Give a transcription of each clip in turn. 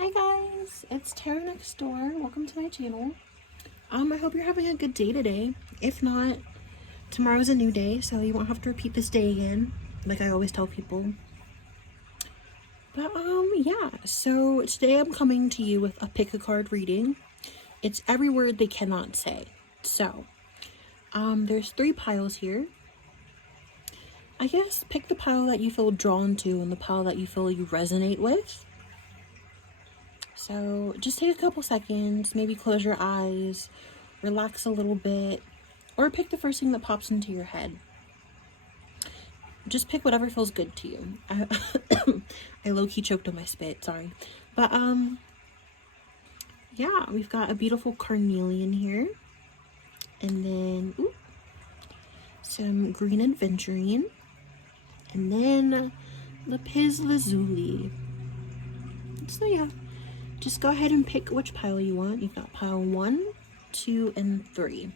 Hi guys, it's TarotNextDoor. Welcome to my channel. I hope you're having a good day today. If not, tomorrow's a new day, so you won't have to repeat this day again, like I always tell people. But yeah, so today I'm coming to you with a pick a card reading. It's every word they cannot say. So, there's 3 piles here. I guess pick the pile that you feel drawn to and the pile that you feel you resonate with. So just take a couple seconds, maybe close your eyes, relax a little bit, or pick the first thing that pops into your head. Just pick whatever feels good to you. I low-key choked on my spit, sorry. But yeah, we've got a beautiful carnelian here. And then some green aventurine. And then lapis lazuli. So yeah, just go ahead and pick which pile you want. You've got pile 1, 2, and 3.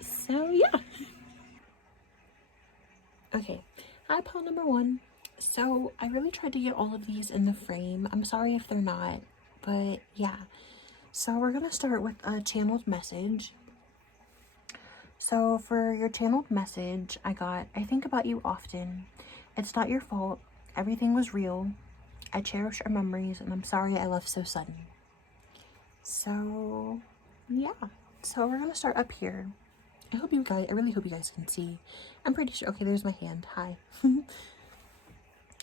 So yeah. Okay, hi pile number 1. So I really tried to get all of these in the frame. I'm sorry if they're not, but yeah. So we're gonna start with a channeled message. So for your channeled message, I got, I think about you often. It's not your fault. Everything was real. I cherish our memories, and I'm sorry I left so sudden. So yeah. So we're gonna start up here. I really hope you guys can see. I'm pretty sure. Okay, there's my hand. Hi. I'm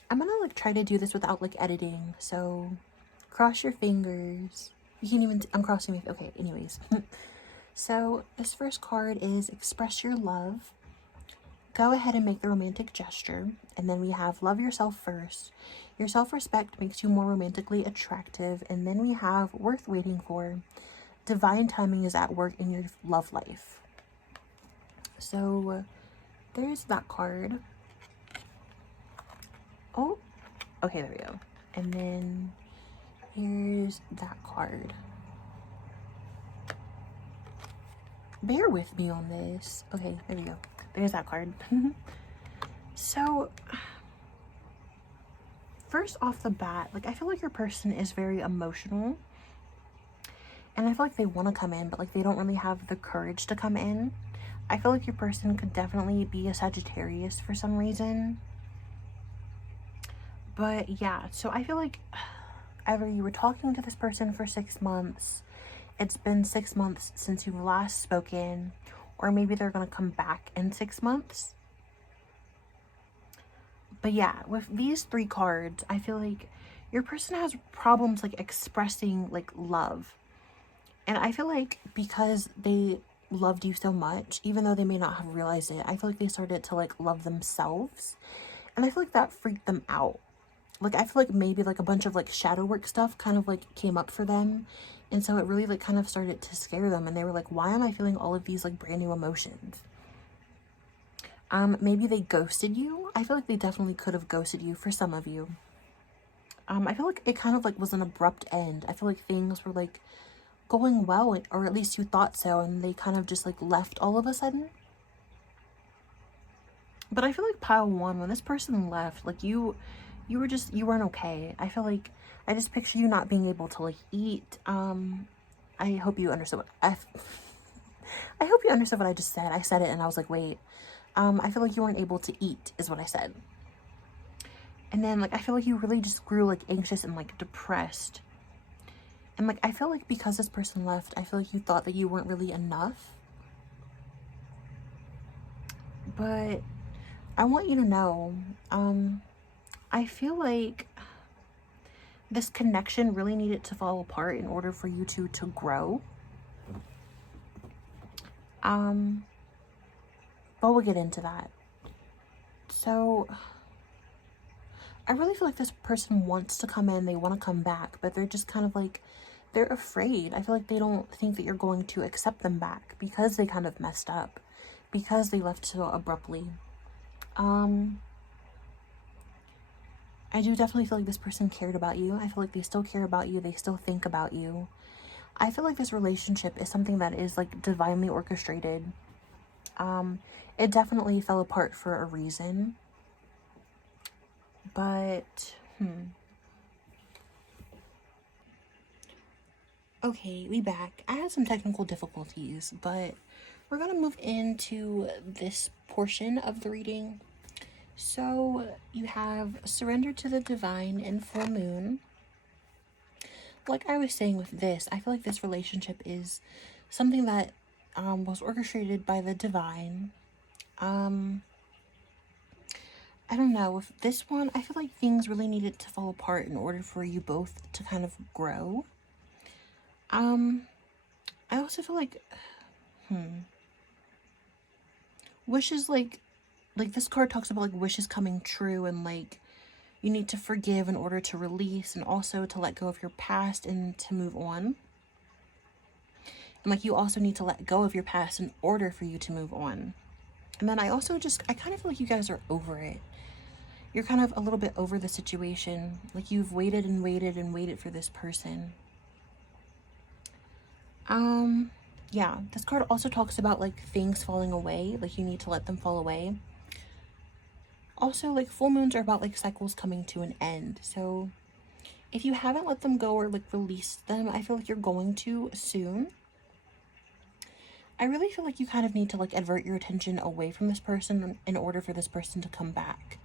gonna like try to do this without like editing. So cross your fingers. You can't even, I'm crossing my, okay, anyways. So this first card is express your love. Go ahead and make the romantic gesture. And then we have love yourself first. Your self-respect makes you more romantically attractive. And then we have worth waiting for. Divine timing is at work in your love life. So there's that card. Oh, okay, there we go. And then here's that card. Bear with me on this. Okay, there we go. There's that card. So first off the bat, like I feel like your person is very emotional. And I feel like they want to come in, but like they don't really have the courage to come in. I feel like your person could definitely be a Sagittarius for some reason. But yeah, so I feel like either you were talking to this person for 6 months, it's been 6 months since you've last spoken, or maybe they're going to come back in 6 months. But yeah, with these 3 cards, I feel like your person has problems like expressing like love. And I feel like because they loved you so much, even though they may not have realized it, I feel like they started to like love themselves. And I feel like that freaked them out. Like I feel like maybe like a bunch of like shadow work stuff kind of like came up for them. And so it really like kind of started to scare them. And they were like, why am I feeling all of these like brand new emotions? Maybe they ghosted you. I feel like they definitely could have ghosted you for some of you. I feel like it kind of like was an abrupt end. I feel like things were like going well, or at least you thought so, and they kind of just like left all of a sudden. But I feel like pile 1, when this person left, like you weren't okay. I feel like I just picture you not being able to like eat. I hope you understood what I hope you understood what I just said. I said it and I was like, wait. I feel like you weren't able to eat is what I said. And then like I feel like you really just grew like anxious and like depressed. And like I feel like because this person left, I feel like you thought that you weren't really enough. But I want you to know, I feel like this connection really needed to fall apart in order for you to grow. But we'll get into that. So I really feel like this person wants to come in, they want to come back, but they're just kind of like, they're afraid. I feel like they don't think that you're going to accept them back because they kind of messed up, because they left so abruptly. I do definitely feel like this person cared about you. I feel like they still care about you. They still think about you. I feel like this relationship is something that is like divinely orchestrated. It definitely fell apart for a reason. But, Okay, we back. I had some technical difficulties, but we're gonna move into this portion of the reading. So you have surrender to the divine and full moon. Like I was saying with this, I feel like this relationship is something that was orchestrated by the divine. I don't know, with this one, I feel like things really needed to fall apart in order for you both to kind of grow. I also feel like wishes, like this card talks about like wishes coming true, and like you need to forgive in order to release, and also to let go of your past and to move on. And like you also need to let go of your past in order for you to move on. And then I kind of feel like you guys are over it. You're kind of a little bit over the situation. Like you've waited and waited and waited for this person. Yeah, this card also talks about like things falling away, like you need to let them fall away. Also, like full moons are about like cycles coming to an end. So if you haven't let them go or like released them, I feel like you're going to soon. I really feel like you kind of need to like avert your attention away from this person in order for this person to come back.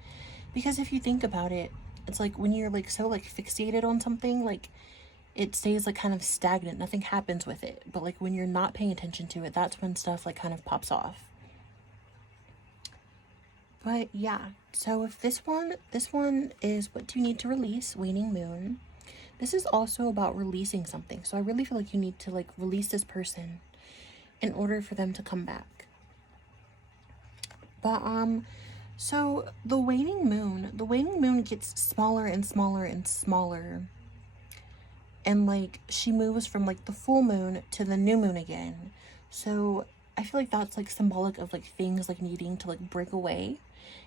Because if you think about it, it's like when you're like so like fixated on something, like it stays like kind of stagnant, nothing happens with it. But like when you're not paying attention to it, that's when stuff like kind of pops off. But yeah, so if this one is what do you need to release, waning moon. This is also about releasing something. So I really feel like you need to like release this person in order for them to come back. But so the waning moon gets smaller and smaller and smaller. And like she moves from like the full moon to the new moon again. So I feel like that's like symbolic of like things like needing to like break away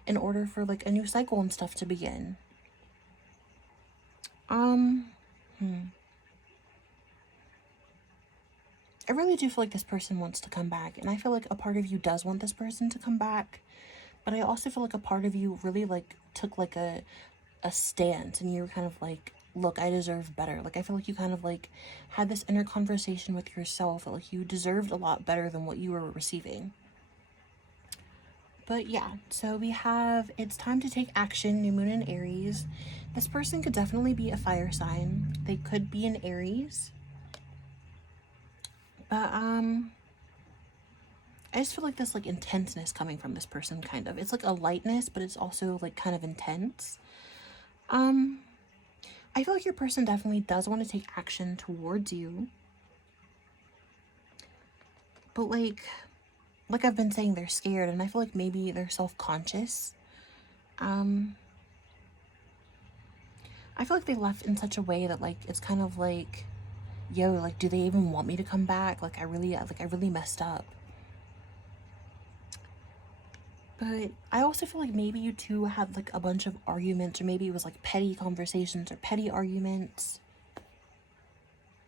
in order for like a new cycle and stuff to begin. I really do feel like this person wants to come back, and I feel like a part of you does want this person to come back, but I also feel like a part of you really like took like a stance, and you were kind of like, look, I deserve better. Like I feel like you kind of like had this inner conversation with yourself that like you deserved a lot better than what you were receiving. But yeah, so we have it's time to take action, new moon in Aries. This person could definitely be a fire sign. They could be an Aries. But I just feel like this like intenseness coming from this person, kind of. It's like a lightness, but it's also like kind of intense. I feel like your person definitely does want to take action towards you. But like I've been saying, they're scared, and I feel like maybe they're self-conscious. I feel like they left in such a way that like it's kind of like, yo, like do they even want me to come back? Like I really messed up. But I also feel like maybe you two had like a bunch of arguments, or maybe it was like petty conversations or petty arguments.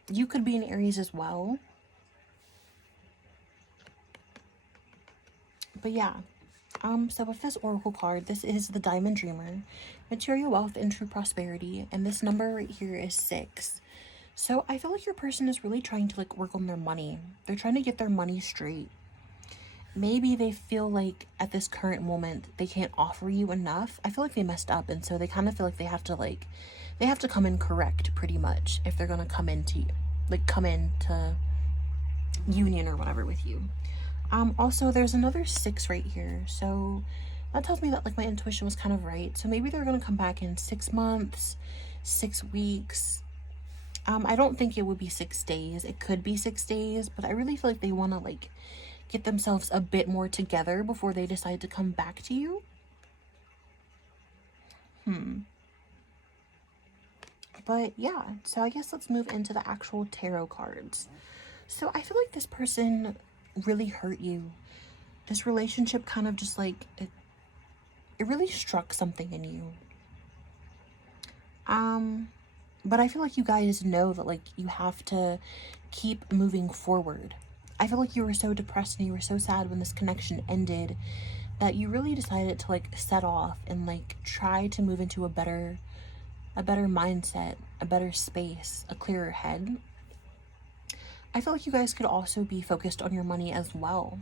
You could be an Aries as well. But yeah, so with this oracle card, this is the Diamond Dreamer, material wealth and true prosperity, and this number right here is 6. So I feel like your person is really trying to like work on their money. They're trying to get their money straight. Maybe they feel like at this current moment they can't offer you enough. I feel like they messed up, and so they kind of feel like they have to come in correct pretty much if they're gonna come into union or whatever with you. Also there's another 6 right here, so that tells me that like my intuition was kind of right. So maybe they're gonna come back in 6 months, 6 weeks. I don't think it would be 6 days. It could be 6 days, but I really feel like they want to like get themselves a bit more together before they decide to come back to you. But yeah, so I guess let's move into the actual tarot cards. So I feel like this person really hurt you. This relationship kind of just like it really struck something in you. But I feel like you guys know that like you have to keep moving forward. I feel like you were so depressed and you were so sad when this connection ended that you really decided to like set off and like try to move into a better mindset, a better space, a clearer head. I feel like you guys could also be focused on your money as well.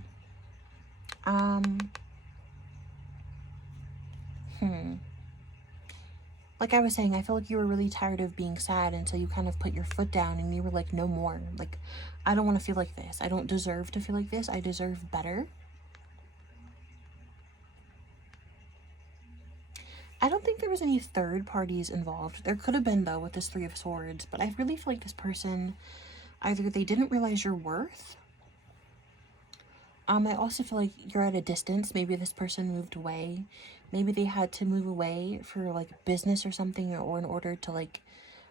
Like I was saying, I feel like you were really tired of being sad until you kind of put your foot down and you were like, no more. Like, I don't want to feel like this. I don't deserve to feel like this. I deserve better. I don't think there was any third parties involved. There could have been, though, with this Three of Swords. But I really feel like this person, either they didn't realize your worth. I also feel like you're at a distance. Maybe this person moved away. Maybe they had to move away for like business or something, or in order to like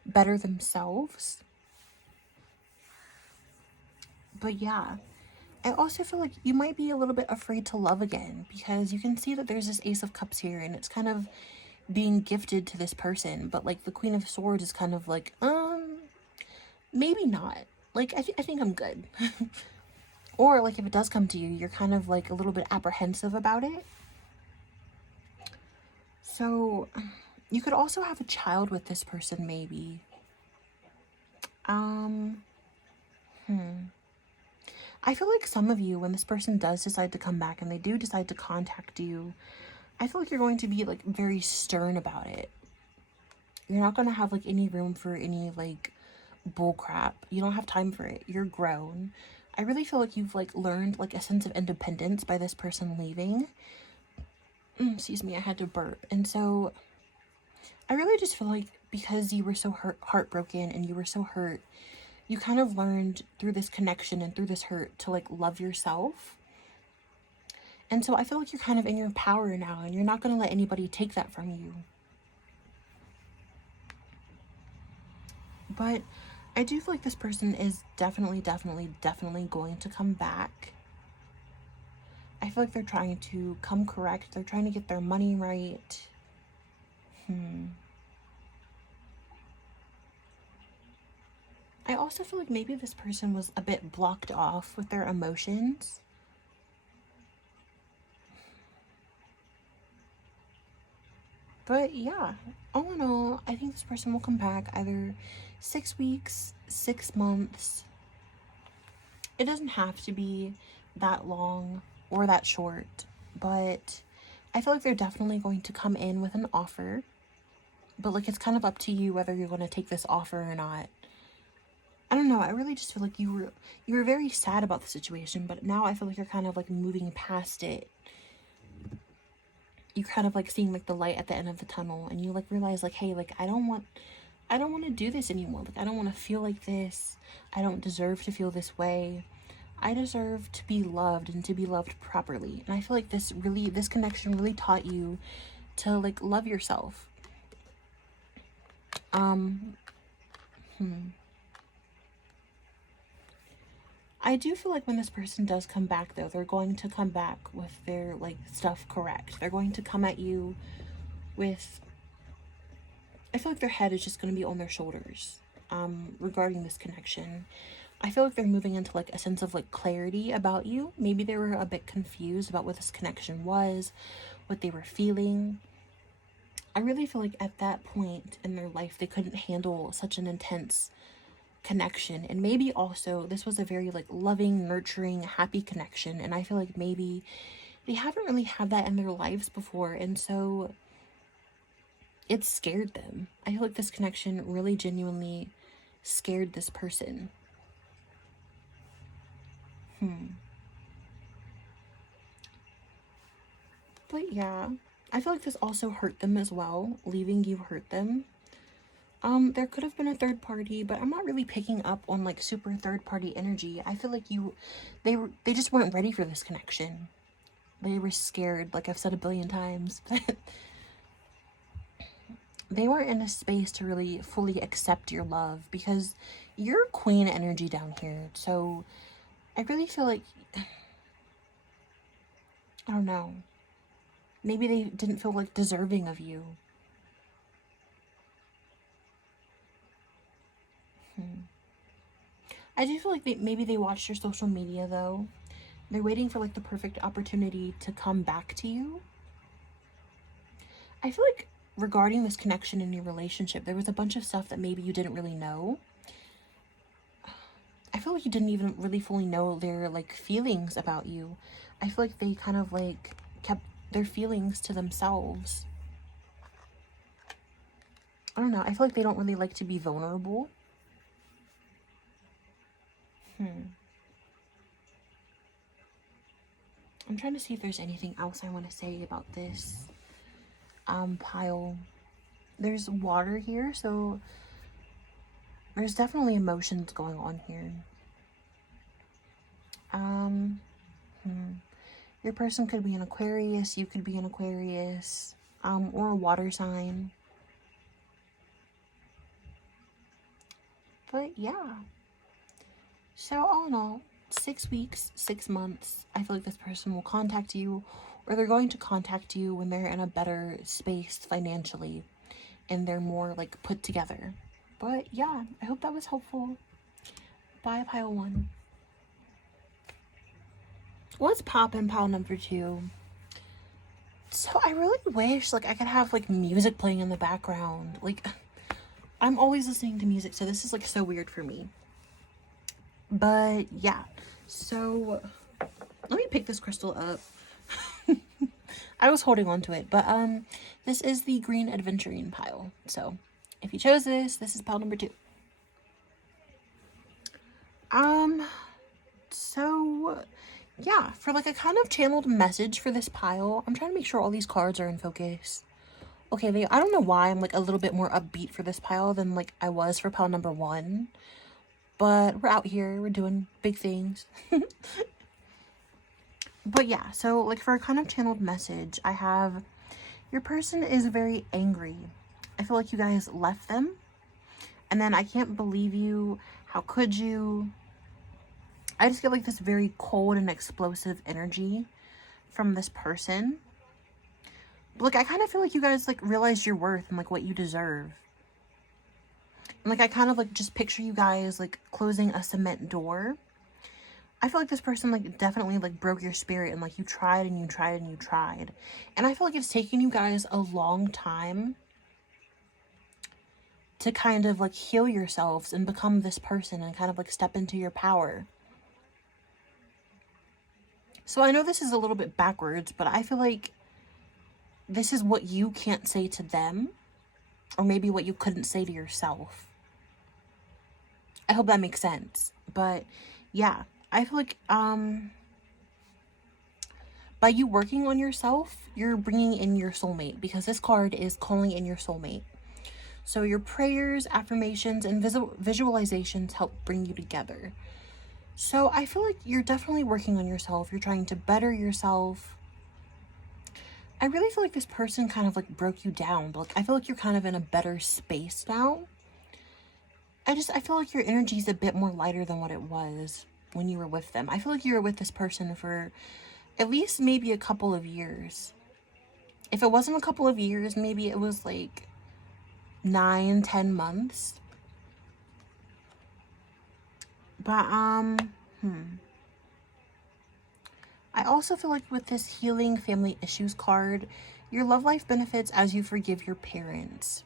better themselves. But yeah, I also feel like you might be a little bit afraid to love again, because you can see that there's this Ace of Cups here and it's kind of being gifted to this person. But like the Queen of Swords is kind of like, maybe not. Like, I think I'm good. Or like if it does come to you, you're kind of like a little bit apprehensive about it. So you could also have a child with this person, maybe. I feel like some of you, when this person does decide to come back and they do decide to contact you, I feel like you're going to be like very stern about it. You're not going to have like any room for any like bull crap. You don't have time for it. You're grown. I really feel like you've like learned like a sense of independence by this person leaving. Excuse me, I had to burp. And so I really just feel like because you were so heartbroken and you were so hurt, you kind of learned through this connection and through this hurt to like love yourself. And so I feel like you're kind of in your power now and you're not going to let anybody take that from you. But I do feel like this person is definitely going to come back. I feel like they're trying to come correct. They're trying to get their money right. I also feel like maybe this person was a bit blocked off with their emotions. But yeah, all in all, I think this person will come back either 6 weeks, 6 months. It doesn't have to be that long or that short, but I feel like they're definitely going to come in with an offer. But like, it's kind of up to you whether you're going to take this offer or not. I don't know. I really just feel like you were very sad about the situation, but now I feel like you're kind of like moving past it. You kind of like seeing like the light at the end of the tunnel, and you like realize like, hey, like I don't want to do this anymore. Like I don't want to feel like this. I don't deserve to feel this way. I deserve to be loved and to be loved properly. And I feel like this connection really taught you to like love yourself. I do feel like when this person does come back, though, they're going to come back with their, like, stuff correct. They're going to come at you with... I feel like their head is just going to be on their shoulders regarding this connection. I feel like they're moving into, like, a sense of, like, clarity about you. Maybe they were a bit confused about what this connection was, what they were feeling. I really feel like at that point in their life, they couldn't handle such an intense connection. And maybe also this was a very like loving, nurturing, happy connection, and I feel like maybe they haven't really had that in their lives before, and so it scared them. I feel like this connection really genuinely scared this person. But yeah, I feel like this also hurt them as well. Leaving you hurt them. There could have been a third party, but I'm not really picking up on like super third party energy. I feel like they just weren't ready for this connection. They were scared, like I've said a billion times, but they weren't in a space to really fully accept your love, because you're queen energy down here. So I really feel like, I don't know, maybe they didn't feel like deserving of you. I do feel like maybe they watched your social media, though. They're waiting for like the perfect opportunity to come back to you. I feel like regarding this connection in your relationship, there was a bunch of stuff that maybe you didn't really know. I I feel like you didn't even really fully know their like feelings about you. I feel like they kind of like kept their feelings to themselves. I don't know. I feel like they don't really like to be vulnerable. I'm trying to see if there's anything else I want to say about this pile. There's water here, so there's definitely emotions going on here. Your person could be an Aquarius, you could be an Aquarius, or a water sign. But yeah. So all in all, 6 weeks, 6 months, I feel like this person will contact you, or they're going to contact you when they're in a better space financially and they're more like put together. But yeah, I hope that was helpful. Bye, pile 1. What's poppin', pile number 2? So I really wish like I could have like music playing in the background. Like I'm always listening to music, so this is like so weird for me. But yeah, so let me pick this crystal up. I was holding on to it, but this is the green adventurine pile. So if you chose this is pile number 2. So yeah, for like a kind of channeled message for this pile, I'm trying to make sure all these cards are in focus. Okay, I don't know why I'm like a little bit more upbeat for this pile than like I was for pile number 1. But we're out here, we're doing big things. But yeah, so like for a kind of channeled message, I have your person is very angry. I feel like you guys left them. And then I can't believe you. How could you? I just get like this very cold and explosive energy from this person. Like I kind of feel like you guys like realize your worth and like what you deserve. And like I kind of like just picture you guys like closing a cement door. I feel like this person like definitely like broke your spirit and like you tried and you tried and you tried. And I feel like it's taken you guys a long time to kind of like heal yourselves and become this person and kind of like step into your power. So I know this is a little bit backwards, but I feel like this is what you can't say to them, or maybe what you couldn't say to yourself. I hope that makes sense. But yeah, I feel like by you working on yourself, you're bringing in your soulmate, because this card is calling in your soulmate. So your prayers, affirmations, and visualizations help bring you together. So I feel like you're definitely working on yourself. You're trying to better yourself. I really feel like this person kind of like broke you down, but like I feel like you're kind of in a better space now. I feel like your energy is a bit more lighter than what it was when you were with them. I feel like you were with this person for at least maybe a couple of years. If it wasn't a couple of years, maybe it was like 9-10 months. But I also feel like with this healing family issues card, your love life benefits as you forgive your parents.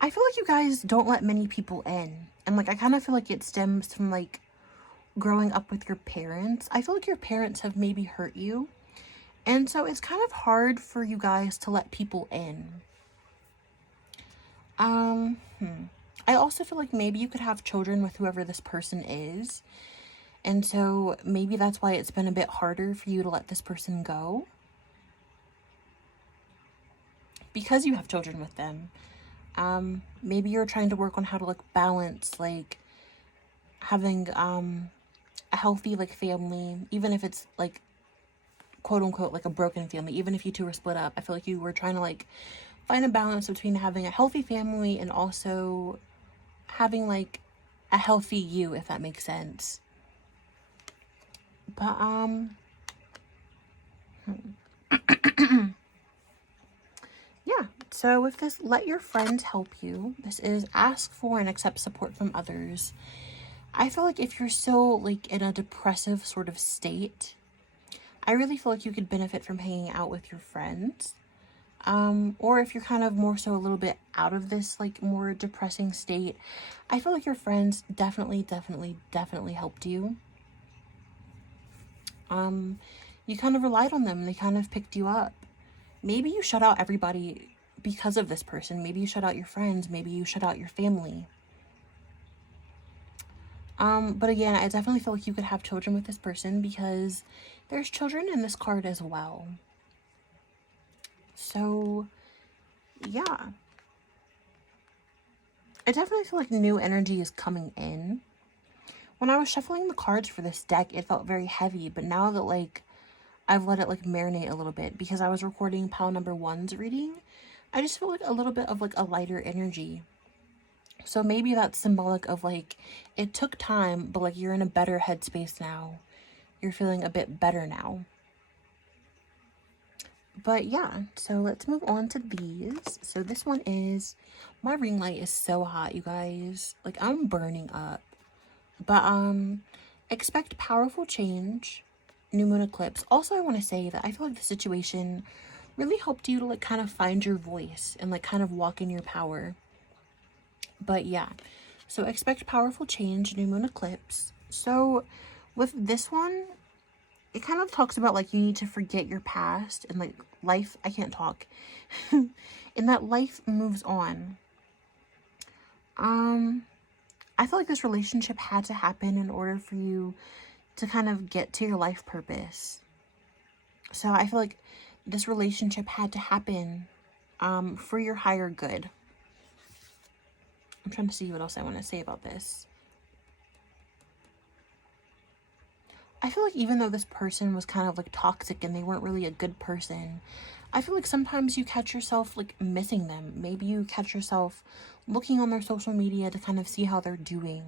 I feel like you guys don't let many people in. And like I kind of feel like it stems from like growing up with your parents. I feel like your parents have maybe hurt you. And so it's kind of hard for you guys to let people in. I also feel like maybe you could have children with whoever this person is. And so maybe that's why it's been a bit harder for you to let this person go. Because you have children with them. Maybe you're trying to work on how to like balance like having a healthy like family, even if it's like quote unquote like a broken family, even if you two were split up. I feel like you were trying to like find a balance between having a healthy family and also having like a healthy you, if that makes sense. But yeah, so with this let your friends help you, this is ask for and accept support from others. I feel like if you're still like in a depressive sort of state, I really feel like you could benefit from hanging out with your friends. Or if you're kind of more so a little bit out of this like more depressing state, I feel like your friends definitely helped you. You kind of relied on them. They kind of picked you up. Maybe you shut out everybody because of this person. Maybe you shut out your friends. Maybe you shut out your family. But again, I definitely feel like you could have children with this person because there's children in this card as well. So, yeah. I definitely feel like new energy is coming in. When I was shuffling the cards for this deck, it felt very heavy, but now that, like, I've let it, like, marinate a little bit because I was recording pile number 1's reading, I just feel like a little bit of, like, a lighter energy. So maybe that's symbolic of, like, it took time, but, like, you're in a better headspace now. You're feeling a bit better now. But yeah, so let's move on to these. So this one is, my ring light is so hot, you guys. Like, I'm burning up. But, expect powerful change, new moon eclipse. Also, I want to say that I feel like the situation really helped you to, like, kind of find your voice and, like, kind of walk in your power. But yeah, so expect powerful change, new moon eclipse. So with this one, it kind of talks about, like, you need to forget your past and, like, life, I can't talk, and that life moves on. I feel like this relationship had to happen in order for you to kind of get to your life purpose. So I feel like this relationship had to happen for your higher good. I'm trying to see what else I want to say about this. I feel like even though this person was kind of like toxic and they weren't really a good person, I feel like sometimes you catch yourself like missing them. Maybe you catch yourself looking on their social media to kind of see how they're doing.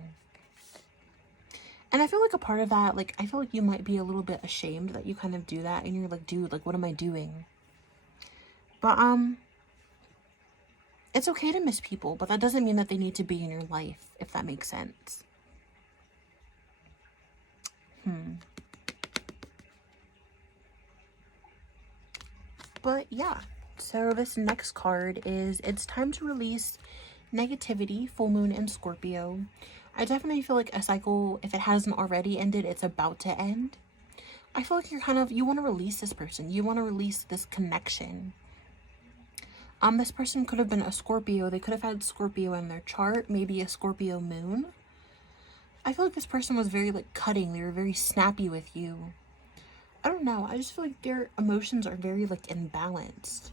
And I feel like a part of that, like, I feel like you might be a little bit ashamed that you kind of do that and you're like, dude, like, what am I doing? But, it's okay to miss people, but that doesn't mean that they need to be in your life, if that makes sense. But yeah, so this next card is, it's time to release negativity, full moon in Scorpio. I definitely feel like a cycle, if it hasn't already ended, it's about to end. I feel like you're kind of, you want to release this person. You want to release this connection. This person could have been a Scorpio. They could have had Scorpio in their chart, maybe a Scorpio moon. I feel like this person was very, like, cutting. They were very snappy with you. I don't know. I just feel like their emotions are very, like, imbalanced.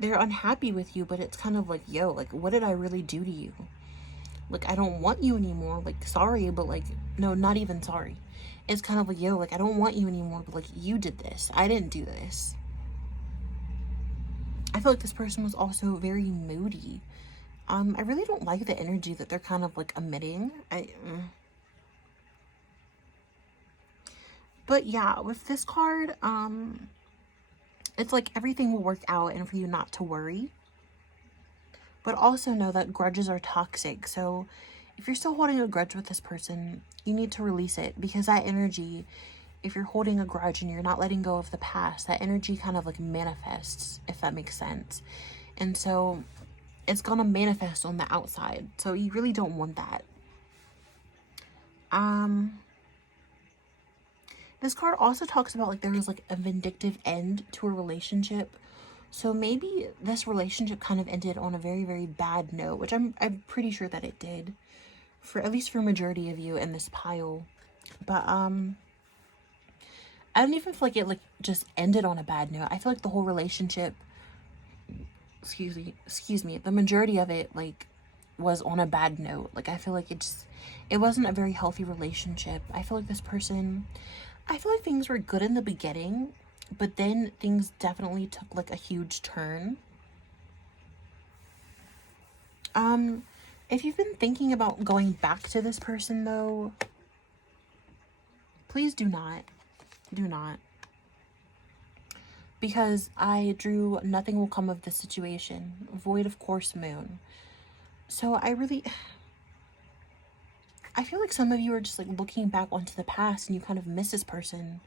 They're unhappy with you, but it's kind of like, yo, like, what did I really do to you? Like, I don't want you anymore. Like, sorry, but, like, no, not even sorry. It's kind of like, yo, like, I don't want you anymore, but, like, you did this. I didn't do this. I feel like this person was also very moody. I really don't like the energy that they're kind of, like, emitting. But yeah, with this card, it's like everything will work out and for you not to worry. But also know that grudges are toxic. So if you're still holding a grudge with this person, you need to release it, because that energy, if you're holding a grudge and you're not letting go of the past, that energy kind of like manifests, if that makes sense. And so it's gonna manifest on the outside. So you really don't want that. This card also talks about, like, there was like a vindictive end to a relationship. So maybe this relationship kind of ended on a very, very bad note, which I'm pretty sure that it did, for at least for a majority of you in this pile. But I don't even feel like it, like, just ended on a bad note. I feel like the whole relationship, excuse me, the majority of it, like, was on a bad note. Like, I feel like it wasn't a very healthy relationship. I feel like this person, I feel like things were good in the beginning, but then things definitely took, like, a huge turn. If you've been thinking about going back to this person, though, please do not. Do not. Because I drew nothing will come of this situation. Void of course moon. So I feel like some of you are just, like, looking back onto the past and you kind of miss this person.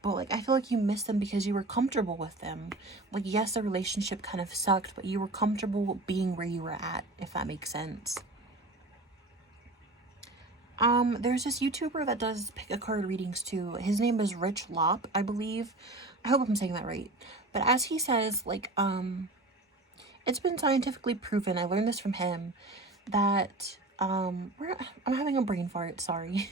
But like, I feel like you missed them because you were comfortable with them. Like, yes, the relationship kind of sucked, but you were comfortable being where you were at, if that makes sense. There's this YouTuber that does pick a card readings too. His name is Rich Lop, I believe. I hope I'm saying that right. But as he says, like, it's been scientifically proven, I learned this from him, that, I'm having a brain fart, sorry.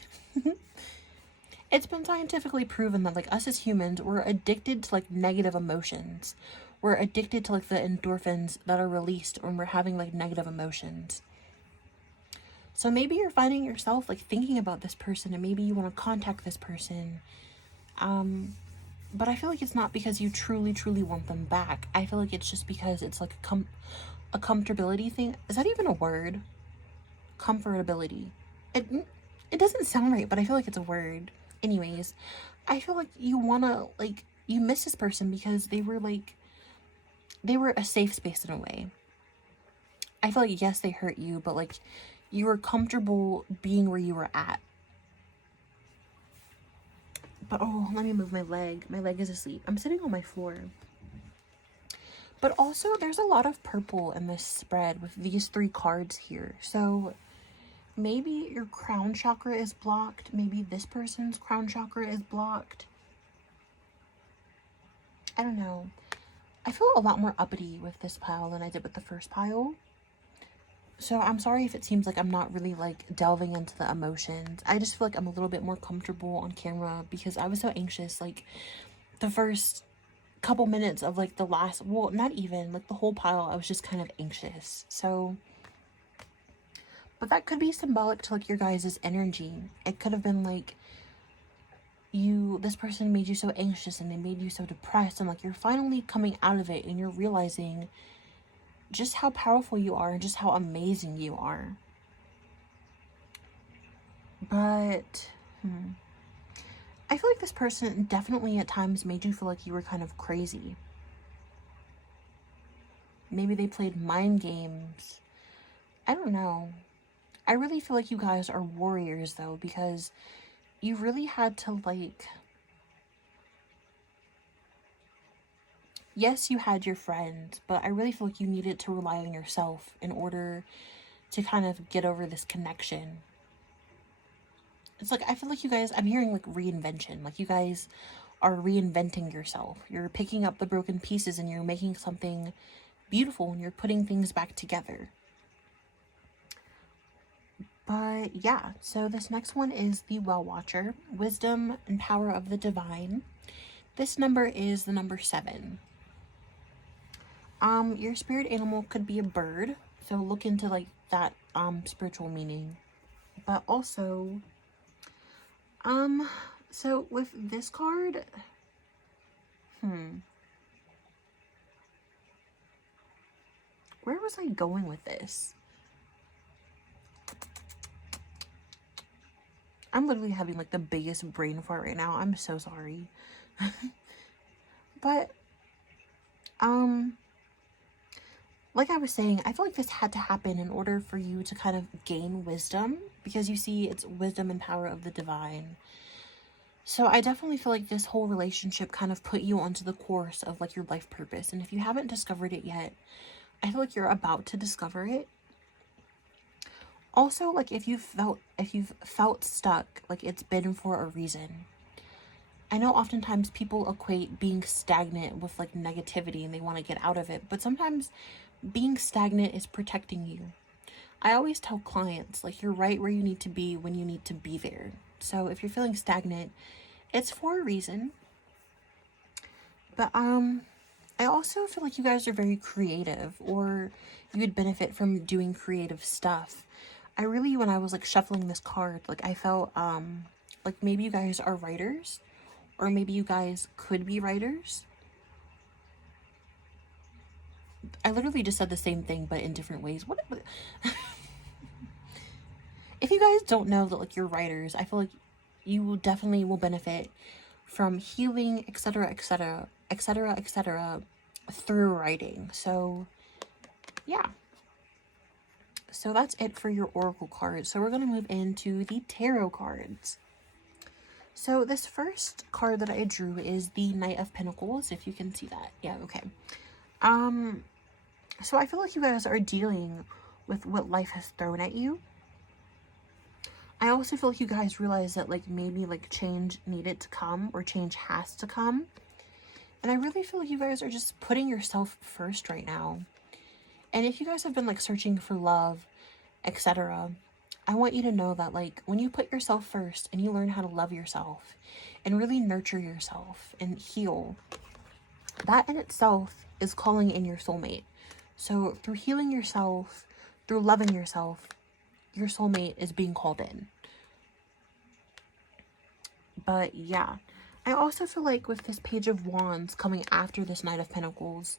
It's been scientifically proven that, like, us as humans, we're addicted to, like, negative emotions. We're addicted to, like, the endorphins that are released when we're having, like, negative emotions. So maybe you're finding yourself, like, thinking about this person, and maybe you want to contact this person. But I feel like it's not because you truly, truly want them back. I feel like it's just because it's, like, a comfortability thing. Is that even a word? Comfortability. It, it doesn't sound right, but I feel like it's a word. Anyways, I feel like you wanna, like, you miss this person because they were, like, they were a safe space in a way. I feel like, yes, they hurt you, but, like, you were comfortable being where you were at. But, oh, let me move my leg. My leg is asleep. I'm sitting on my floor. But also, there's a lot of purple in this spread with these 3 cards here. So maybe your crown chakra is blocked. Maybe this person's crown chakra is blocked. I don't know. I feel a lot more uppity with this pile than I did with the first pile. So I'm sorry if it seems like I'm not really, like, delving into the emotions. I just feel like I'm a little bit more comfortable on camera because I was so anxious. Like, the first couple minutes of, like, the last, well, not even, like, the whole pile, I was just kind of anxious. So, but that could be symbolic to, like, your guys' energy. It could have been, like, this person made you so anxious and they made you so depressed, and, like, you're finally coming out of it and you're realizing just how powerful you are and just how amazing you are. But I feel like this person definitely at times made you feel like you were kind of crazy. Maybe they played mind games. I don't know. I really feel like you guys are warriors though, because you really had to, like, yes, you had your friends, but I really feel like you needed to rely on yourself in order to kind of get over this connection. It's like, I feel like you guys, I'm hearing, like, reinvention. Like, you guys are reinventing yourself. You're picking up the broken pieces and you're making something beautiful and you're putting things back together. But yeah, so this next one is the Well Watcher, Wisdom and Power of the Divine. This number is the number 7. Your spirit animal could be a bird, so look into, like, that spiritual meaning. But also, so with this card, where was I going with this? I'm literally having, like, the biggest brain fart right now. I'm so sorry. But, like I was saying, I feel like this had to happen in order for you to kind of gain wisdom, because you see it's wisdom and power of the divine. So I definitely feel like this whole relationship kind of put you onto the course of, like, your life purpose. And if you haven't discovered it yet, I feel like you're about to discover it. Also, like, if you've felt stuck, like, it's been for a reason. I know oftentimes people equate being stagnant with, like, negativity and they want to get out of it, but sometimes being stagnant is protecting you. I always tell clients, like, you're right where you need to be when you need to be there. So if you're feeling stagnant, it's for a reason. But I also feel like you guys are very creative, or you would benefit from doing creative stuff. I really, when I was, like, shuffling this card, like, I felt like maybe you guys are writers, or maybe you guys could be writers. I literally just said the same thing, but in different ways. What? If you guys don't know that, like, you're writers, I feel like you will definitely will benefit from healing, etc., etc., etc., etc., through writing. So, yeah. So that's it for your oracle cards. So we're going to move into the tarot cards. So this first card that I drew is the Knight of Pentacles, if you can see that. Yeah, okay. So I feel like you guys are dealing with what life has thrown at you. I also feel like you guys realize that like maybe like change needed to come, or change has to come. And I really feel like you guys are just putting yourself first right now. And if you guys have been like searching for love, etc., I want you to know that like when you put yourself first and you learn how to love yourself and really nurture yourself and heal, that in itself is calling in your soulmate. So through healing yourself, through loving yourself, your soulmate is being called in. But yeah, I also feel like with this Page of Wands coming after this Knight of Pentacles,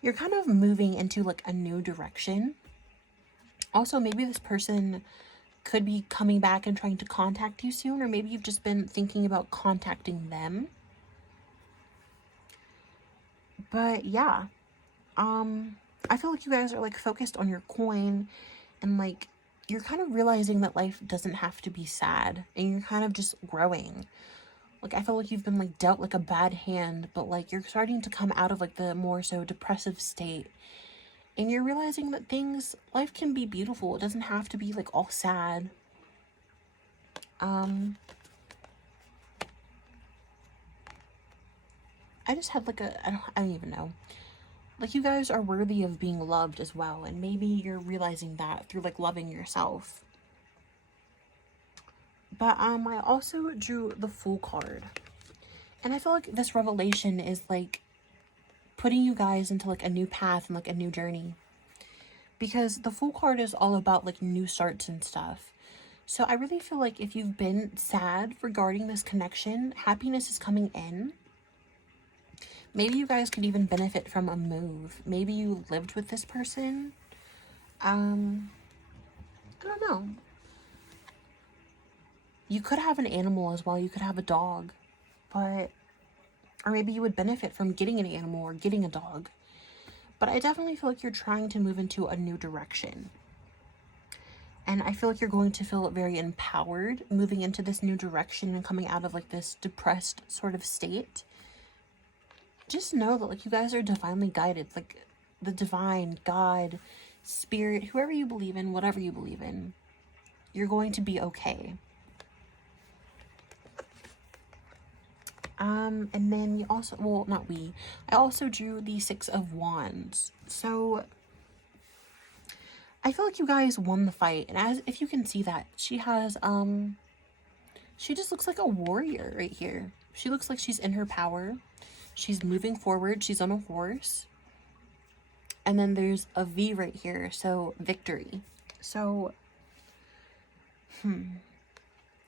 you're kind of moving into like a new direction. Also, maybe this person could be coming back and trying to contact you soon, or maybe you've just been thinking about contacting them. But yeah, I feel like you guys are like focused on your coin, and like you're kind of realizing that life doesn't have to be sad, and you're kind of just growing. Like I feel like you've been like dealt like a bad hand, but like you're starting to come out of like the more so depressive state, and you're realizing that life can be beautiful. It doesn't have to be like all sad. I just had like I don't even know. Like you guys are worthy of being loved as well, and maybe you're realizing that through like loving yourself. But I also drew the Fool card, and I feel like this revelation is like putting you guys into like a new path and like a new journey, because the Fool card is all about like new starts and stuff. So I really feel like if you've been sad regarding this connection, happiness is coming in. Maybe you guys could even benefit from a move. Maybe you lived with this person. I don't know. You could have an animal as well. You could have a dog. Or maybe you would benefit from getting an animal or getting a dog. But I definitely feel like you're trying to move into a new direction. And I feel like you're going to feel very empowered moving into this new direction and coming out of like this depressed sort of state. Just know that like you guys are divinely guided. Like the divine, God, spirit, whoever you believe in, whatever you believe in, you're going to be okay. And then you also, well, not we, I also drew the Six of Wands. So I feel like you guys won the fight. And as if you can see that, she has, she just looks like a warrior right here. She looks like she's in her power. She's moving forward. She's on a horse. And then there's a V right here. So victory. So,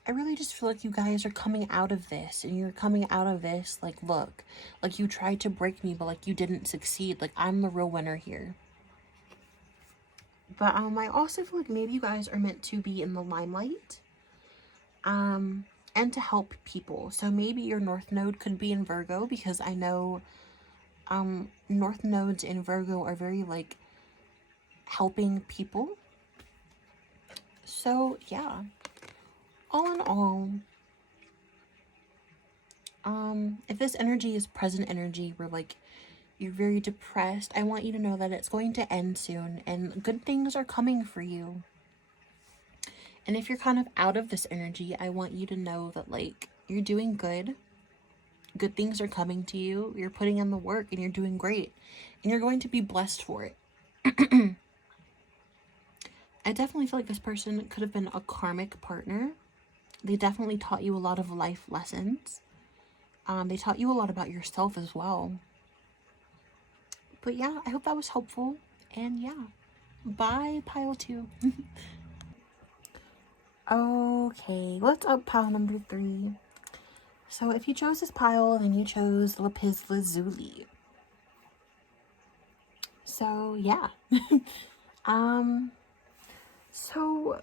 I really just feel like you guys are coming out of this, and you're coming out of this like, look, like you tried to break me, but like you didn't succeed. Like I'm the real winner here. But I also feel like maybe you guys are meant to be in the limelight, and to help people. So maybe your North Node could be in Virgo, because I know North Nodes in Virgo are very like helping people. So yeah, all in all, if this energy is present energy where like you're very depressed, I want you to know that it's going to end soon and good things are coming for you. And if you're kind of out of this energy, I want you to know that like you're doing good. Good things are coming to you. You're putting in the work and you're doing great. And you're going to be blessed for it. I definitely feel like this person could have been a karmic partner. They definitely taught you a lot of life lessons. They taught you a lot about yourself as well. But yeah, I hope that was helpful. And yeah, bye pile 2. Okay, let's up pile number 3. So if you chose this pile, then you chose Lapis Lazuli. So yeah. So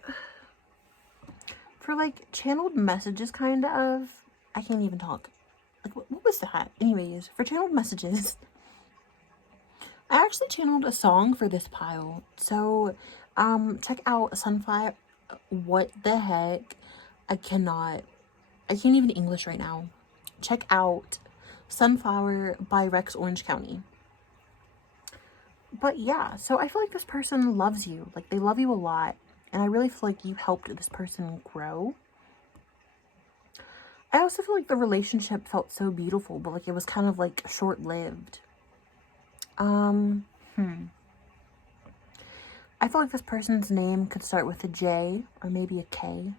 for like channeled messages, kind of, I can't even talk. Like what was that? Anyways, for channeled messages, I actually channeled a song for this pile. So check out Sunflower. What the heck? I I can't even English right now. Check out Sunflower by Rex Orange County. But yeah, so I feel like this person loves you. Like, they love you a lot. And I really feel like you helped this person grow. I also feel like the relationship felt so beautiful, but like it was kind of like short-lived. I feel like this person's name could start with a J or maybe a K.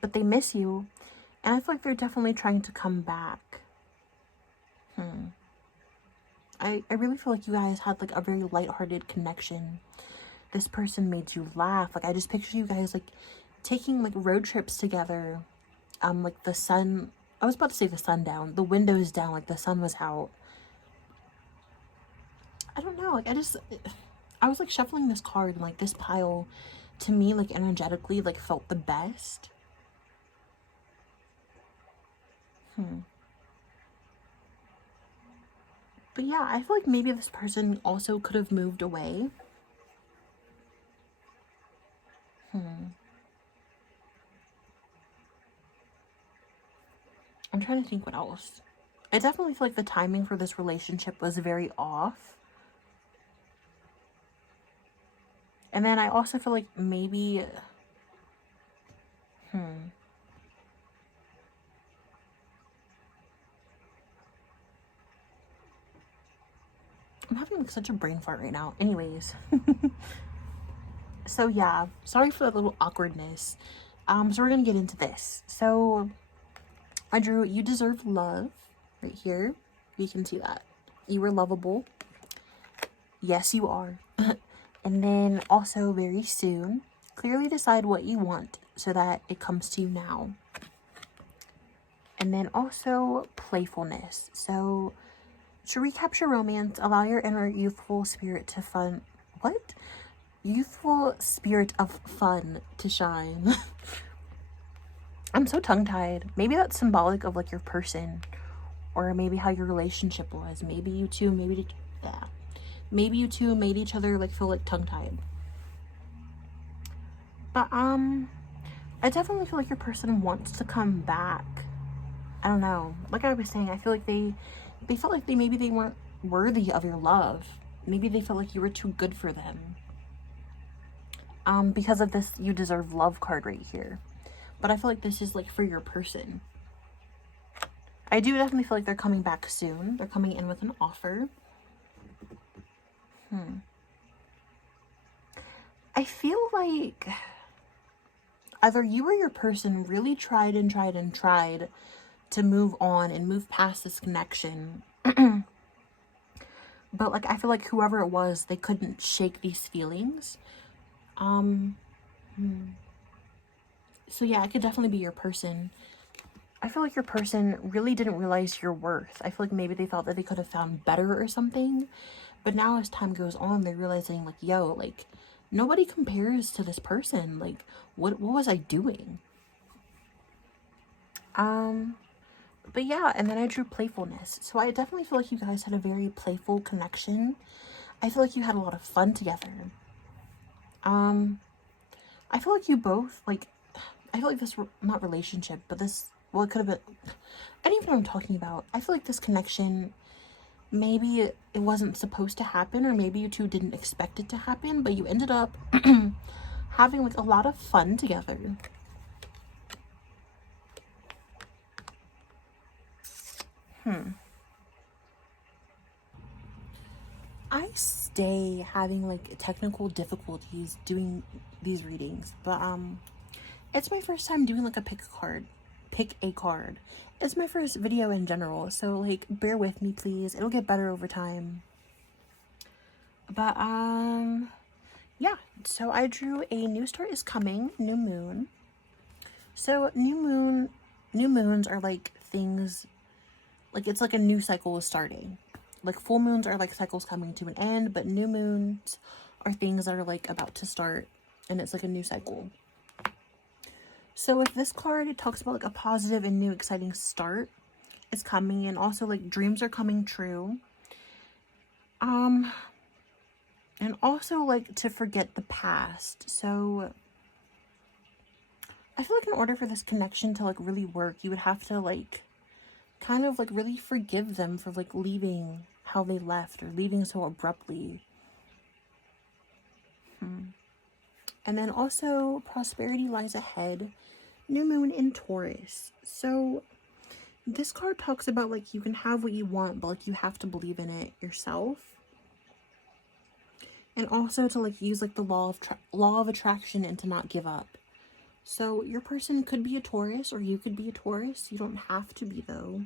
But they miss you. And I feel like they're definitely trying to come back. I really feel like you guys had like a very lighthearted connection. This person made you laugh. Like, I just picture you guys like taking like road trips together. Like the sun, I was about to say the sun down, the windows down, like the sun was out. I don't know, like I was like shuffling this card, and like this pile to me, like energetically, like felt the best. But yeah, I feel like maybe this person also could have moved away. I'm trying to think what else. I definitely feel like the timing for this relationship was very off. And then I also feel like maybe... I'm having like such a brain fart right now. Anyways. So yeah, sorry for that little awkwardness. So we're gonna get into this. So I drew "You Deserve Love" right here. You can see that. You were lovable. Yes, you are. And then also very soon, clearly decide what you want so that it comes to you now. And then also playfulness. So to recapture romance, allow your inner youthful spirit to fun. What? Youthful spirit of fun to shine. I'm so tongue-tied. Maybe that's symbolic of like your person, or maybe how your relationship was. Maybe you two, maybe you two made each other like feel like tongue-tied. But I definitely feel like your person wants to come back. I don't know. Like I was saying, I feel like they felt like maybe they weren't worthy of your love. Maybe they felt like you were too good for them. Because of this "You Deserve Love" card right here. But I feel like this is like for your person. I do definitely feel like they're coming back soon. They're coming in with an offer. I feel like either you or your person really tried and tried and tried to move on and move past this connection. But like I feel like whoever it was, they couldn't shake these feelings. So yeah, it could definitely be your person. I feel like your person really didn't realize your worth. I feel like maybe they thought that they could have found better or something. But now as time goes on, they're realizing like, yo, like nobody compares to this person. Like what was I doing? But yeah, and then I drew playfulness. So I definitely feel like you guys had a very playful connection. I feel like you had a lot of fun together. I feel like you both, like, I feel like this, not relationship, but this, well, it could have been, I don't even know what I'm talking about. I feel like this connection, maybe it wasn't supposed to happen, or maybe you two didn't expect it to happen, but you ended up having, like, a lot of fun together. I stay having like technical difficulties doing these readings, but it's my first time doing like a pick a card. It's my first video in general, so like bear with me please. It'll get better over time. But yeah, so I drew a new start is coming, new moon. So new moons are like things, like it's like a new cycle is starting. Like full moons are like cycles coming to an end, but new moons are things that are like about to start, and it's like a new cycle. So with this card, it talks about like a positive and new exciting start is coming, and also like dreams are coming true. And also like to forget the past. So I feel like in order for this connection to like really work, you would have to like kind of like really forgive them for like leaving how they left or leaving so abruptly. And then also prosperity lies ahead. New moon in Taurus. So this card talks about like you can have what you want, but like you have to believe in it yourself. And also to like use like the law of attraction and to not give up. So your person could be a Taurus or you could be a Taurus. You don't have to be though.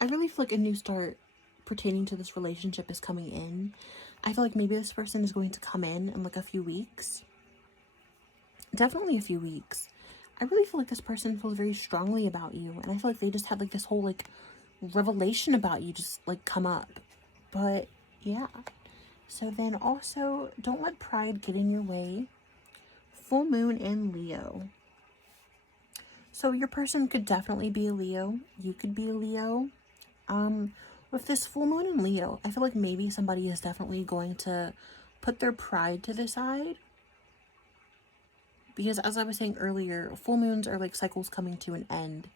I really feel like a new start pertaining to this relationship is coming in. I feel like maybe this person is going to come in like a few weeks. Definitely a few weeks. I really feel like this person feels very strongly about you. And I feel like they just had like this whole like revelation about you just like come up. But yeah. So then also, don't let pride get in your way. Full moon in Leo. So your person could definitely be a Leo. You could be a Leo. With this full moon in Leo, I feel like maybe somebody is definitely going to put their pride to the side. Because as I was saying earlier, full moons are like cycles coming to an end.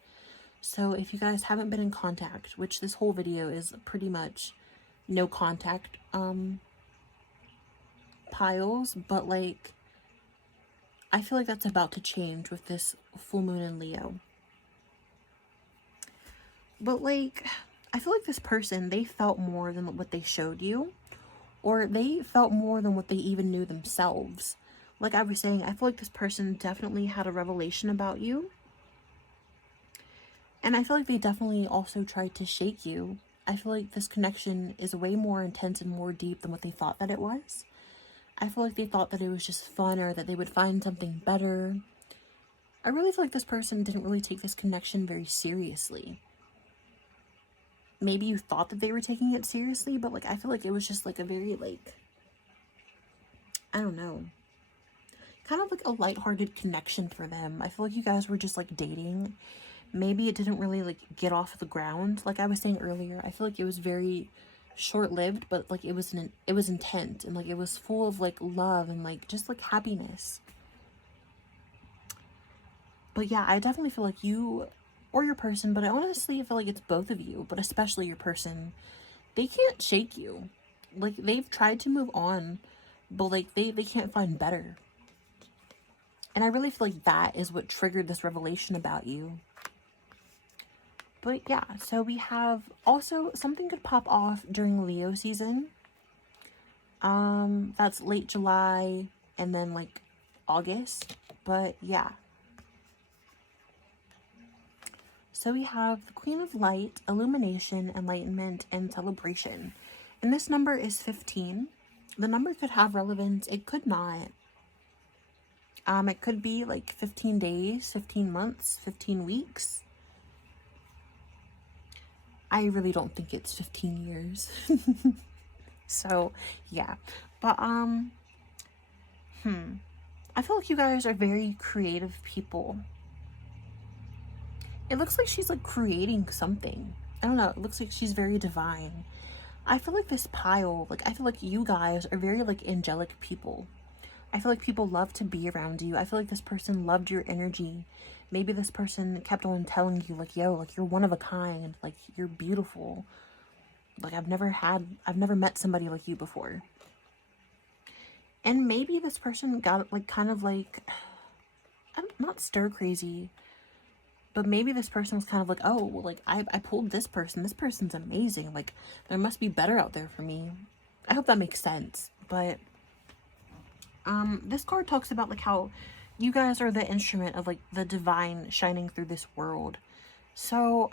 So if you guys haven't been in contact, which this whole video is pretty much no contact piles, but like I feel like that's about to change with this full moon in Leo. But like I feel like this person, they felt more than what they showed you, or they felt more than what they even knew themselves. Like I was saying, I feel like this person definitely had a revelation about you. And I feel like they definitely also tried to shake you. I feel like this connection is way more intense and more deep than what they thought that it was. I feel like they thought that it was just fun or that they would find something better. I really feel like this person didn't really take this connection very seriously. Maybe you thought that they were taking it seriously, but like I feel like it was just like a very like, I don't know, kind of like a lighthearted connection for them. I feel like you guys were just like dating. Maybe it didn't really like get off the ground. Like I was saying earlier, I feel like it was very short-lived, but like it was intent and like it was full of like love and like just like happiness. But yeah, I definitely feel like you or your person, but I honestly feel like it's both of you, but especially your person, they can't shake you. Like they've tried to move on, but like they can't find better. And I really feel like that is what triggered this revelation about you. But yeah, so we have also something could pop off during Leo season. That's late July and then like August. But yeah. So we have the Queen of Light, Illumination, Enlightenment, and Celebration. And this number is 15. The number could have relevance. It could not. It could be like 15 days, 15 months, 15 weeks. I really don't think it's 15 years. So, yeah. But, I feel like you guys are very creative people. It looks like she's like creating something. I don't know. It looks like she's very divine. I feel like this pile, like I feel like you guys are very like angelic people. I feel like people love to be around you. I feel like this person loved your energy. Maybe this person kept on telling you like, yo, like you're one of a kind, like you're beautiful. Like I've never met somebody like you before. And maybe this person got like kind of like, I'm not stir crazy, but maybe this person was kind of like, oh, well, like I pulled this person. This person's amazing. Like there must be better out there for me. I hope that makes sense. But this card talks about like how you guys are the instrument of like the divine shining through this world. So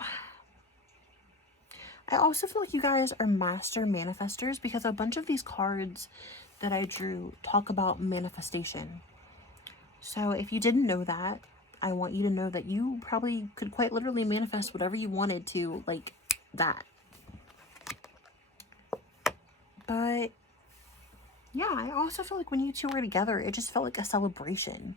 I also feel like you guys are master manifestors because a bunch of these cards that I drew talk about manifestation. So if you didn't know that, I want you to know that you probably could quite literally manifest whatever you wanted to, like that. But yeah, I also feel like when you two were together, it just felt like a celebration.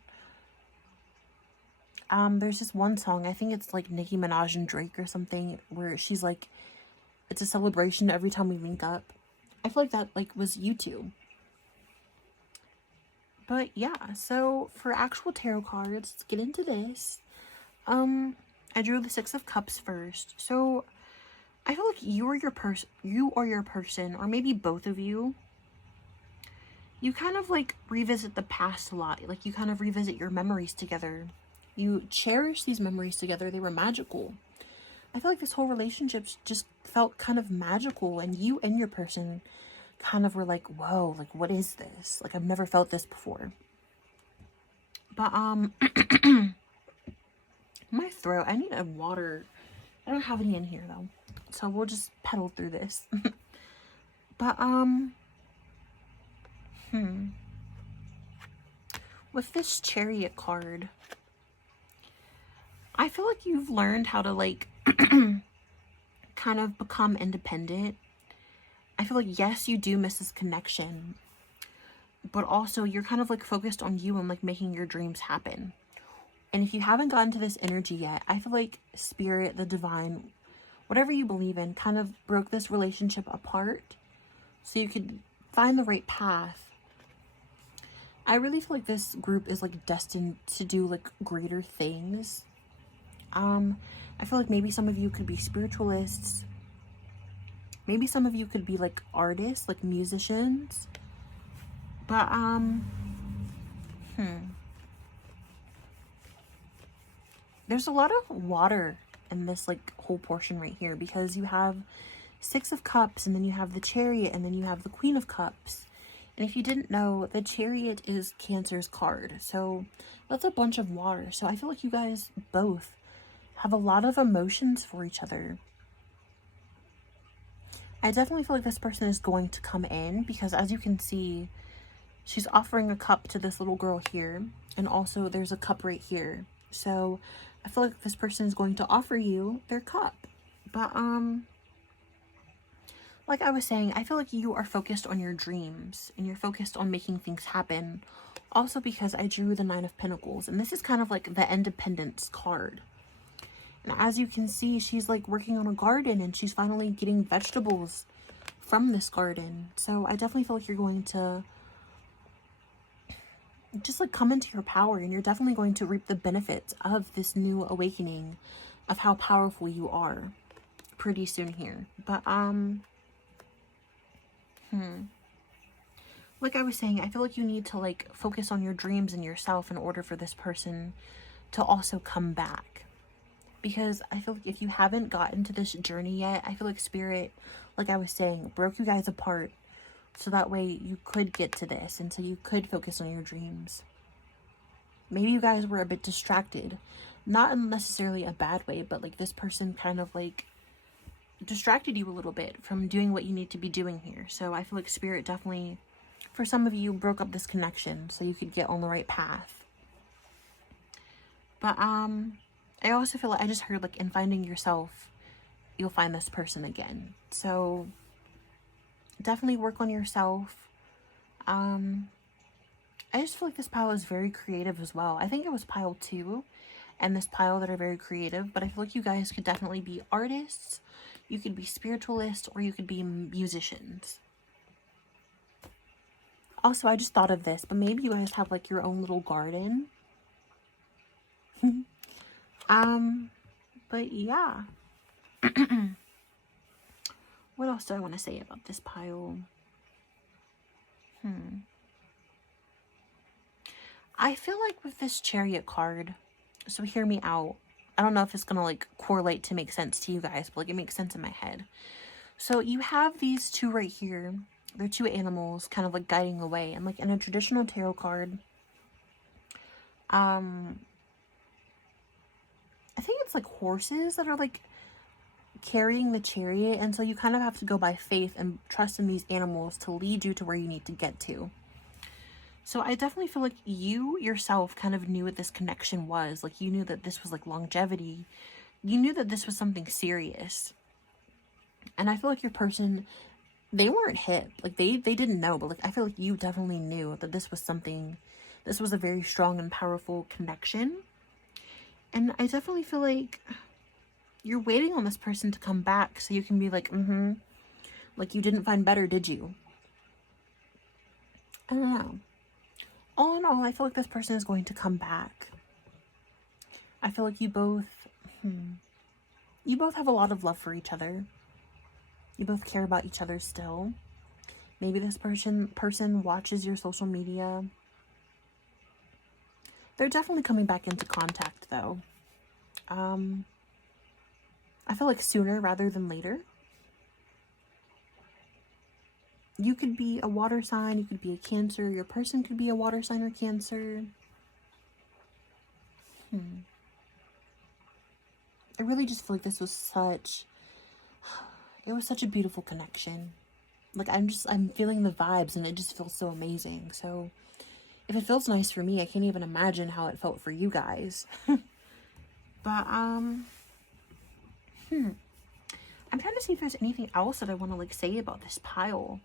There's this one song, I think it's like Nicki Minaj and Drake or something, where she's like, it's a celebration every time we link up. I feel like that like was you two. But yeah, so for actual tarot cards, let's get into this. I drew the Six of Cups first. So I feel like you or your person, or maybe both of you, you kind of like revisit the past a lot. Like you kind of revisit your memories together. You cherish these memories together. They were magical. I feel like this whole relationship just felt kind of magical, and you and your person kind of were like, whoa, like what is this? Like I've never felt this before. But my throat, I need a water. I don't have any in here though. So we'll just pedal through this. But with this Chariot card, I feel like you've learned how to like kind of become independent. I feel like, yes, you do miss this connection, but also you're kind of like focused on you and like making your dreams happen. And if you haven't gotten to this energy yet, I feel like spirit, the divine, whatever you believe in, kind of broke this relationship apart so you could find the right path. I really feel like this group is like destined to do like greater things. I feel like maybe some of you could be spiritualists. Maybe some of you could be like artists, like musicians. But there's a lot of water in this like whole portion right here, because you have Six of Cups, and then you have the Chariot, and then you have the Queen of Cups. And if you didn't know, the Chariot is Cancer's card. So that's a bunch of water. So I feel like you guys both have a lot of emotions for each other. I definitely feel like this person is going to come in, because as you can see, she's offering a cup to this little girl here. And also there's a cup right here. So I feel like this person is going to offer you their cup. But like I was saying, I feel like you are focused on your dreams and you're focused on making things happen. Also because I drew the Nine of Pentacles, and this is kind of like the independence card. And as you can see, she's like working on a garden, and she's finally getting vegetables from this garden. So I definitely feel like you're going to just like come into your power, and you're definitely going to reap the benefits of this new awakening of how powerful you are pretty soon here. But like I was saying, I feel like you need to like focus on your dreams and yourself in order for this person to also come back. Because I feel like if you haven't gotten to this journey yet, I feel like spirit, like I was saying, broke you guys apart. So that way you could get to this, and so you could focus on your dreams. Maybe you guys were a bit distracted. Not in necessarily a bad way, but like this person kind of like distracted you a little bit from doing what you need to be doing here. So I feel like spirit definitely, for some of you, broke up this connection so you could get on the right path. But I also feel like I just heard like in finding yourself, you'll find this person again. So definitely work on yourself. I just feel like this pile is very creative as well. I think it was pile 2 and this pile that are very creative, but I feel like you guys could definitely be artists, you could be spiritualists, or you could be musicians. Also, I just thought of this, but maybe you guys have like your own little garden. But yeah. What else do I want to say about this pile? I feel like with this Chariot card, so hear me out. I don't know if it's gonna like correlate to make sense to you guys, but like it makes sense in my head. So you have these two right here. They're two animals kind of like guiding the way. And like in a traditional tarot card, I think it's like horses that are like carrying the chariot. And so you kind of have to go by faith and trust in these animals to lead you to where you need to get to. So I definitely feel like you yourself kind of knew what this connection was. Like you knew that this was like longevity. You knew that this was something serious. And I feel like your person, they weren't hip. Like they didn't know, but like I feel like you definitely knew that this was something, this was a very strong and powerful connection. And I definitely feel like you're waiting on this person to come back so you can be like, Like, you didn't find better, did you? I don't know. All in all, I feel like this person is going to come back. I feel like you both have a lot of love for each other. You both care about each other still. Maybe this person watches your social media. They're definitely coming back into contact, though. I feel like sooner rather than later. You could be a water sign, you could be a Cancer, your person could be a water sign or Cancer. I really just feel like this was such a beautiful connection. Like, I'm feeling the vibes, and it just feels so amazing. So if it feels nice for me, I can't even imagine how it felt for you guys. But I'm trying to see if there's anything else that I want to like say about this pile.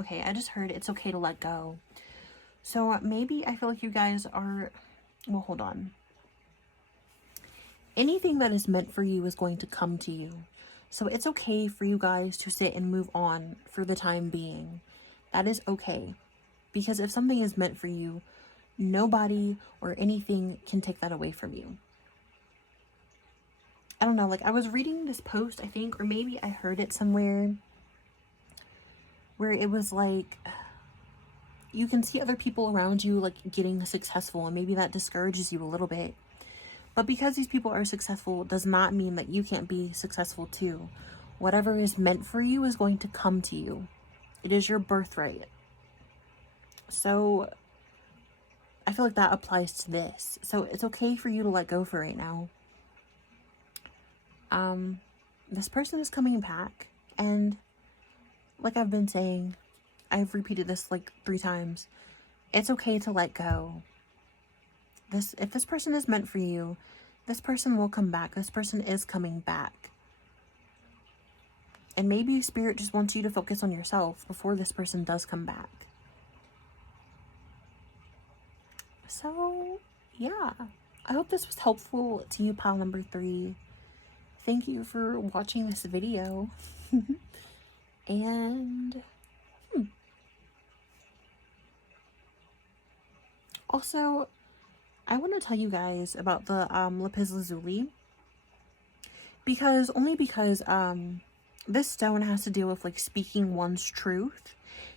Okay, I just heard it's okay to let go. So maybe I feel like you guys are, well, hold on. Anything that is meant for you is going to come to you. So it's okay for you guys to sit and move on for the time being. That is okay. Because if something is meant for you, nobody or anything can take that away from you. I don't know, like I was reading this post, I think, or maybe I heard it somewhere, where it was like, you can see other people around you like getting successful, and maybe that discourages you a little bit. But because these people are successful does not mean that you can't be successful too. Whatever is meant for you is going to come to you. It is your birthright. So I feel like that applies to this. So it's okay for you to let go for right now. This person is coming back, and like I've been saying, I've repeated this like 3 times. It's okay to let go. If this person is meant for you, this person will come back. This person is coming back. And maybe Spirit just wants you to focus on yourself before this person does come back. So, yeah. I hope this was helpful to you, pile number 3. Thank you for watching this video. And also, I want to tell you guys about the lapis lazuli, because this stone has to deal with like speaking one's truth,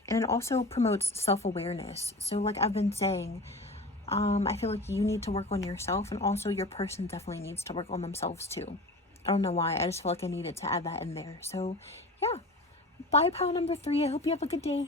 and it also promotes self-awareness. So like I've been saying, I feel like you need to work on yourself, and also your person definitely needs to work on themselves too. I don't know why, I just feel like I needed to add that in there. So yeah, bye pile number 3. I hope you have a good day.